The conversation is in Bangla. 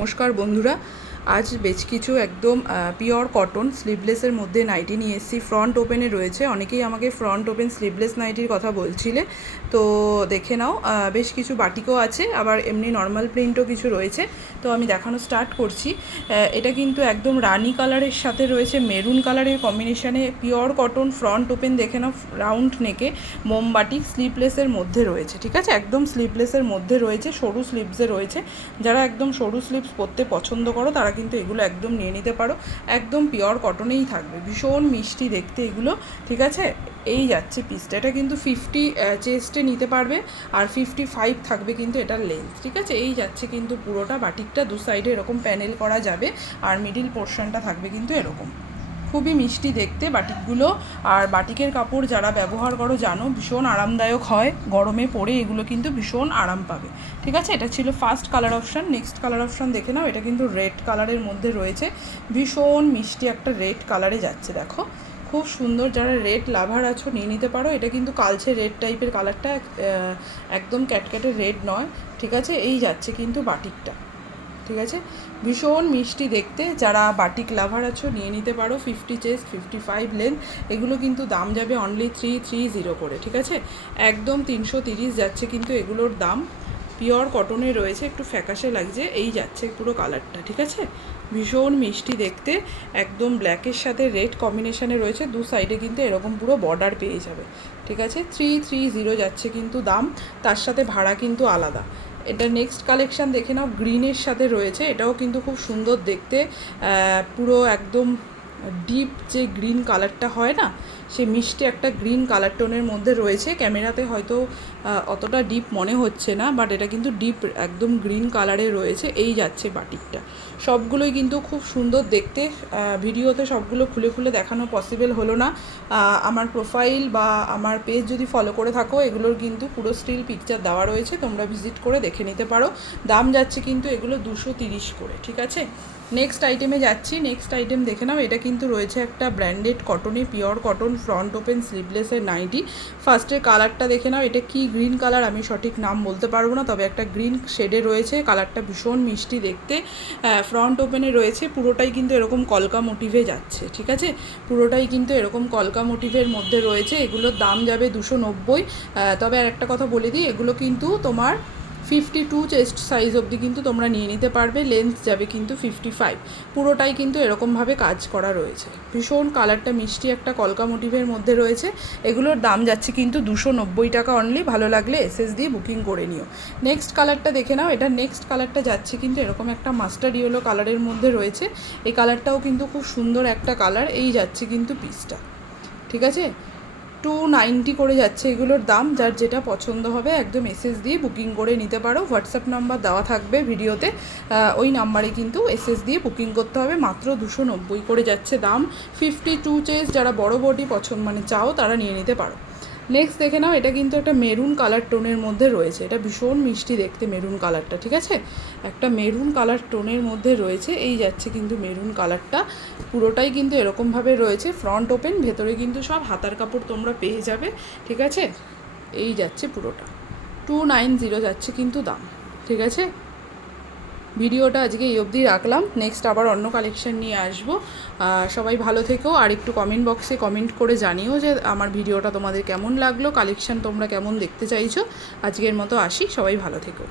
নমস্কার বন্ধুরা, আজ বেশ কিছু একদম পিওর কটন স্লিভলেসের মধ্যে নাইটি নিয়ে এসেছি। ফ্রন্ট ওপেনে রয়েছে, অনেকেই আমাকে ফ্রন্ট ওপেন স্লিভলেস নাইটির কথা বলছিলে, তো দেখে নাও। বেশ কিছু বাটিকও আছে, আবার এমনি নর্মাল প্রিন্টও কিছু রয়েছে। তো আমি দেখানো স্টার্ট করছি। এটা কিন্তু একদম রানি কালারের সাথে রয়েছে মেরুন কালারের কম্বিনেশানে পিওর কটন ফ্রন্ট ওপেন। দেখে নাও, রাউন্ড নেকে মোমবাটিক স্লিভলেসের মধ্যে রয়েছে, ঠিক আছে? একদম স্লিভলেসের মধ্যে রয়েছে, সরু স্লিভসে রয়েছে। যারা একদম সরু স্লিভস পরতে পছন্দ করো তারা কিন্তু এগুলো একদম নিয়ে নিতে পারো। একদম পিওর কটনেই থাকবে, ভীষণ মিষ্টি দেখতে এগুলো, ঠিক আছে? এই যাচ্ছে পিসটা, এটা কিন্তু 50 চেস্টে নিতে পারবে, আর 55 থাকবে কিন্তু এটার লেন্থ, ঠিক আছে? এই যাচ্ছে কিন্তু পুরোটা বাটিকটা, দু সাইডে এরকম প্যানেল করা যাবে, আর মিডিল পোর্শনটা থাকবে কিন্তু এরকম। খুবই মিষ্টি দেখতে বাটিকগুলো। আর বাটিকের কাপড় যারা ব্যবহার করো জানো ভীষণ আরামদায়ক হয়, গরমে পরে এগুলো কিন্তু ভীষণ আরাম পাবে, ঠিক আছে? এটা ছিল first colour option. Next colour option দেখে নাও, এটা কিন্তু রেড কালারের মধ্যে রয়েছে, ভীষণ মিষ্টি একটা রেড কালারে যাচ্ছে, দেখো খুব সুন্দর। যারা রেড লাভার আছো নিয়ে নিতে পারো। এটা কিন্তু কালচে রেড টাইপের কালারটা, একদম ক্যাটক্যাটে রেড নয়, ঠিক আছে? এই যাচ্ছে কিন্তু বাটিকটা, ঠিক আছে? ভীষণ মিষ্টি দেখতে। যারা বাটিক লাভার আছো নিয়ে নিতে পারো। 50 চেস্ট, 55 লেন্থ। এগুলো কিন্তু দাম যাবে অনলি 330 করে, ঠিক আছে? একদম 330 যাচ্ছে কিন্তু এগুলোর দাম। পিওর কটনে রয়েছে, একটু ফ্যাকাশে লাগছে, এই যাচ্ছে পুরো কালারটা, ঠিক আছে? ভীষণ মিষ্টি দেখতে, একদম ব্ল্যাকের সাথে রেড কম্বিনেশানে রয়েছে। দু সাইডে কিন্তু এরকম পুরো বর্ডার পেয়ে যাবে, ঠিক আছে? 330 যাচ্ছে কিন্তু দাম, তার সাথে ভাড়া কিন্তু আলাদা। এটা নেক্সট কালেকশান দেখে নাও, গ্রিনের সাথে রয়েছে। এটাও কিন্তু খুব সুন্দর দেখতে, পুরো একদম ডিপ যে গ্রিন কালারটা হয় না, সে মিষ্টি একটা গ্রিন কালার টোনের মধ্যে রয়েছে। ক্যামেরাতে হয়তো অতটা ডিপ মনে হচ্ছে না, বাট এটা কিন্তু ডিপ একদম গ্রিন কালারে রয়েছে। এই যাচ্ছে বাটিকটা, সবগুলোই কিন্তু খুব সুন্দর দেখতে। ভিডিওতে সবগুলো খুলে খুলে দেখানো পসিবল হলো না। আমার প্রোফাইল বা আমার পেজ যদি ফলো করে থাকো, এগুলোর কিন্তু পুরো স্টিল পিকচার দেওয়া রয়েছে, তোমরা ভিজিট করে দেখে নিতে পারো। দাম যাচ্ছে কিন্তু এগুলো 230 করে, ঠিক আছে? নেক্সট আইটেমে যাচ্ছি। নেক্সট আইটেম দেখে নাও, এটা কিন্তু রয়েছে একটা ব্র্যান্ডেড কটনে, পিওর কটন ফ্রন্ট ওপেন স্লিভলেসের নাইটি। ফার্স্টের কালারটা দেখে নাও, এটা কি গ্রিন কালার আমি সঠিক নাম বলতে পারবো না, তবে একটা গ্রিন শেডে রয়েছে। কালারটা ভীষণ মিষ্টি দেখতে, ফ্রন্ট ওপেনে রয়েছে। পুরোটাই কিন্তু এরকম কলকা মোটিভে যাচ্ছে, ঠিক আছে? পুরোটাই কিন্তু এরকম কলকা মোটিভের মধ্যে রয়েছে। এগুলোর দাম যাবে 290। তবে আর একটা কথা বলে দিই, এগুলো কিন্তু তোমার 52 চেস্ট সাইজ অবধি কিন্তু তোমরা নিয়ে নিতে পারবে। লেন্থ যাবে কিন্তু 55। পুরোটাই কিন্তু এরকমভাবে কাজ করা রয়েছে। ভীষণ কালারটা মিষ্টি একটা কলকা মোটিভের মধ্যে রয়েছে। এগুলোর দাম যাচ্ছে কিন্তু 290 টাকা অনলি। ভালো লাগলে এসএস দিয়ে বুকিং করে নিও। নেক্সট কালারটা দেখে নাও, এটা নেক্সট কালারটা যাচ্ছে কিন্তু এরকম একটা মাস্টার্ড ইয়েলো কালারের মধ্যে রয়েছে। এই কালারটাও কিন্তু খুব সুন্দর একটা কালার। এই যাচ্ছে কিন্তু পিসটা, ঠিক আছে? 290 করে যাচ্ছে এগুলোর দাম। যার যেটা পছন্দ হবে একদম এসএস দিয়ে বুকিং করে নিতে পারো। হোয়াটসঅ্যাপ নাম্বার দেওয়া থাকবে ভিডিওতে, ওই নাম্বারে কিন্তু এসএস দিয়ে বুকিং করতে হবে। মাত্র 290 করে যাচ্ছে দাম। 52 চেস যারা বড় বডি পছন্দ চাও তারা নিয়ে নিতে পারো। নেক্সট দেখে নাও, এটা কিন্তু একটা মেরুন কালার টোনের মধ্যে রয়েছে। এটা ভীষণ মিষ্টি দেখতে মেরুন কালারটা, ঠিক আছে? একটা মেরুন কালার টোনের মধ্যে রয়েছে। এই যাচ্ছে কিন্তু মেরুন কালারটা, পুরোটাই কিন্তু এরকমভাবে রয়েছে। ফ্রন্ট ওপেন, ভেতরে কিন্তু সব হাতার কাপড় তোমরা পেয়ে যাবে, ঠিক আছে? এই যাচ্ছে পুরোটা, 290 যাচ্ছে কিন্তু দাম, ঠিক আছে? ভিডিওটা আজকে এই অবধি রাখলাম। নেক্সট আবার অন্য কালেকশান নিয়ে আসবো। সবাই ভালো থেকো, আর একটু কমেন্ট বক্সে কমেন্ট করে জানিও যে আমার ভিডিওটা তোমাদের কেমন লাগলো, কালেকশান তোমরা কেমন দেখতে চাইছো। আজকের মতো আসি, সবাই ভালো থেকো।